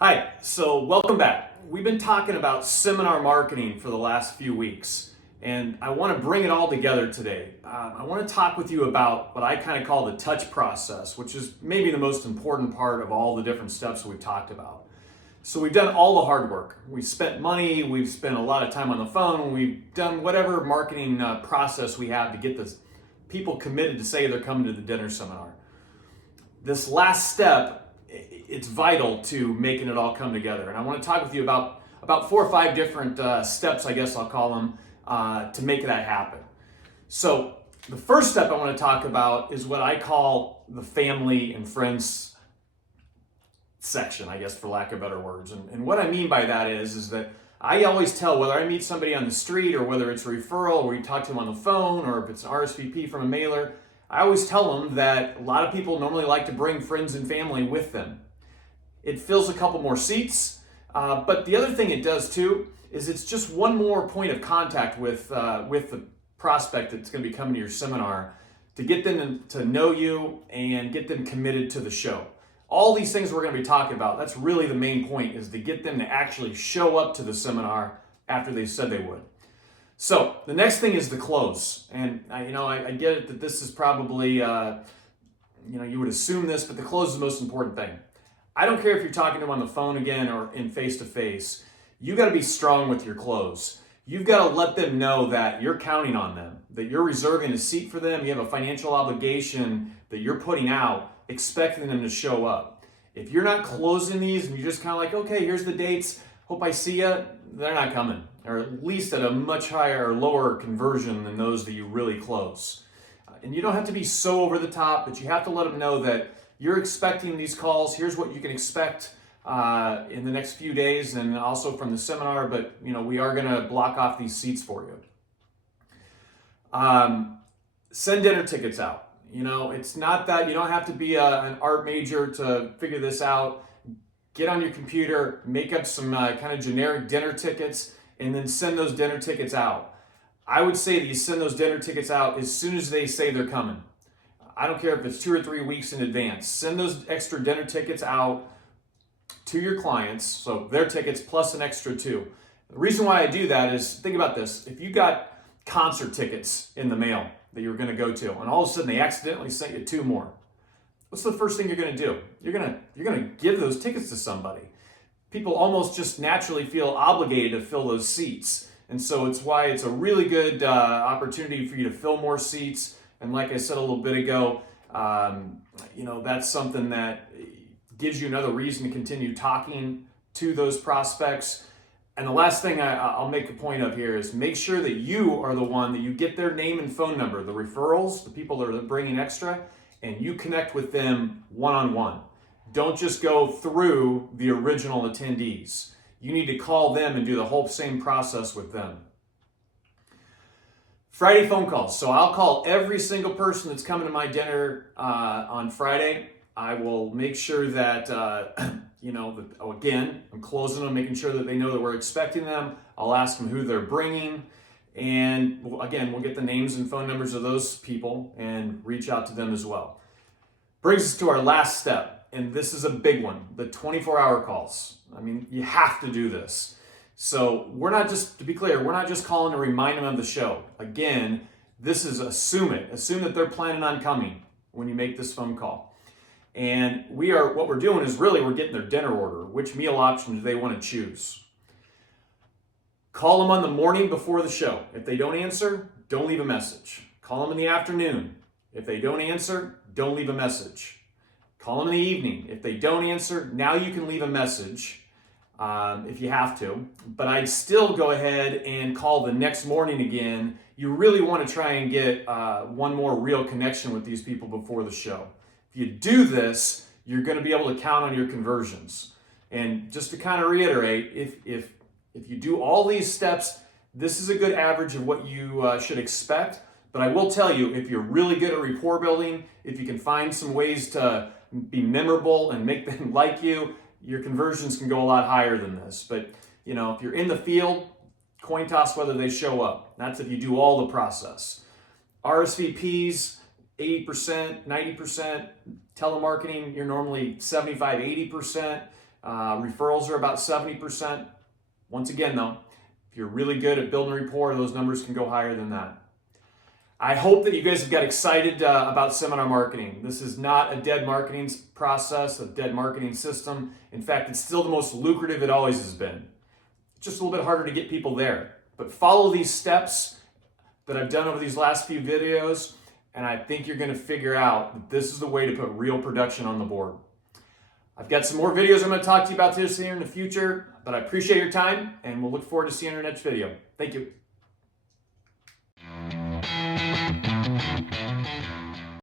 Hi, so welcome back. We've been talking about seminar marketing for the last few weeks, and I want to bring it all together today. I want to talk with you about what I kind of call the touch process, which is maybe the most important part of all the different steps we've talked about. So we've done all the hard work. We've spent money, we've spent a lot of time on the phone, we've done whatever marketing process we have to get the people committed to say they're coming to the dinner seminar. This last step, it's vital to making it all come together. And I want to talk with you about 4 or 5 different steps, I guess I'll call them, to make that happen. So the first step I want to talk about is what I call the family and friends section, I guess, for lack of better words. And what I mean by that is that I always tell, whether I meet somebody on the street or whether it's a referral or you talk to them on the phone or if it's an RSVP from a mailer, I always tell them that a lot of people normally like to bring friends and family with them. It fills a couple more seats, but the other thing it does too is it's just one more point of contact with the prospect that's going to be coming to your seminar to get them to know you and get them committed to the show. All these things we're going to be talking about, that's really the main point, is to get them to actually show up to the seminar after they said they would. So the next thing is the close. And I get it that this is probably, you would assume this, but the close is the most important thing. I don't care if you're talking to them on the phone again or in face-to-face. You got to be strong with your close. You've got to let them know that you're counting on them, that you're reserving a seat for them. You have a financial obligation that you're putting out, expecting them to show up. If you're not closing these and you're just kind of like, okay, here's the dates, hope I see you, they're not coming, or at least at a much higher or lower conversion than those that you really close. And you don't have to be so over the top, but you have to let them know that you're expecting these calls. Here's what you can expect in the next few days and also from the seminar, but we are going to block off these seats for you. Send dinner tickets out. It's not that you don't have to be an art major to figure this out. Get on your computer, make up some kind of generic dinner tickets, and then send those dinner tickets out. I would say that you send those dinner tickets out as soon as they say they're coming. I don't care if it's 2 or 3 weeks in advance. Send those extra dinner tickets out to your clients, so their tickets plus an extra 2. The reason why I do that is, think about this. If you got concert tickets in the mail that you were going to go to, and all of a sudden they accidentally sent you 2 more, what's the first thing you're going to do? You're going to give those tickets to somebody. People almost just naturally feel obligated to fill those seats. And so it's why it's a really good opportunity for you to fill more seats. And like I said a little bit ago, that's something that gives you another reason to continue talking to those prospects. And the last thing I'll make a point of here is make sure that you are the one that you get their name and phone number, the referrals, the people that are bringing extra, and you connect with them one-on-one. Don't just go through the original attendees. You need to call them and do the whole same process with them. Friday phone calls. So I'll call every single person that's coming to my dinner on Friday. I will make sure that, again, I'm closing them, making sure that they know that we're expecting them. I'll ask them who they're bringing. And again, we'll get the names and phone numbers of those people and reach out to them as well. Brings us to our last step, and this is a big one, the 24-hour calls. I mean, you have to do this. So to be clear, we're not just calling to remind them of the show. Again, this is assume that they're planning on coming when you make this phone call. And what we're doing is we're getting their dinner order, which meal option do they want to choose. Call them on the morning before the show. If they don't answer, don't leave a message. Call them in the afternoon. If they don't answer, don't leave a message. Call them in the evening. If they don't answer, now you can leave a message if you have to. But I'd still go ahead and call the next morning again. You really want to try and get one more real connection with these people before the show. If you do this, you're going to be able to count on your conversions. And just to kind of reiterate, if you do all these steps, this is a good average of what you should expect. But I will tell you, if you're really good at rapport building, if you can find some ways to be memorable and make them like you, your conversions can go a lot higher than this. But if you're in the field, coin toss whether they show up. That's if you do all the process. RSVPs, 80%, 90%. Telemarketing, you're normally 75, 80%. Referrals are about 70%. Once again, though, if you're really good at building rapport, those numbers can go higher than that. I hope that you guys have got excited about seminar marketing. This is not a dead marketing process, a dead marketing system. In fact, it's still the most lucrative it always has been. It's just a little bit harder to get people there. But follow these steps that I've done over these last few videos, and I think you're going to figure out that this is the way to put real production on the board. I've got some more videos I'm going to talk to you about this here in the future, but I appreciate your time, and we'll look forward to seeing you in our next video. Thank you.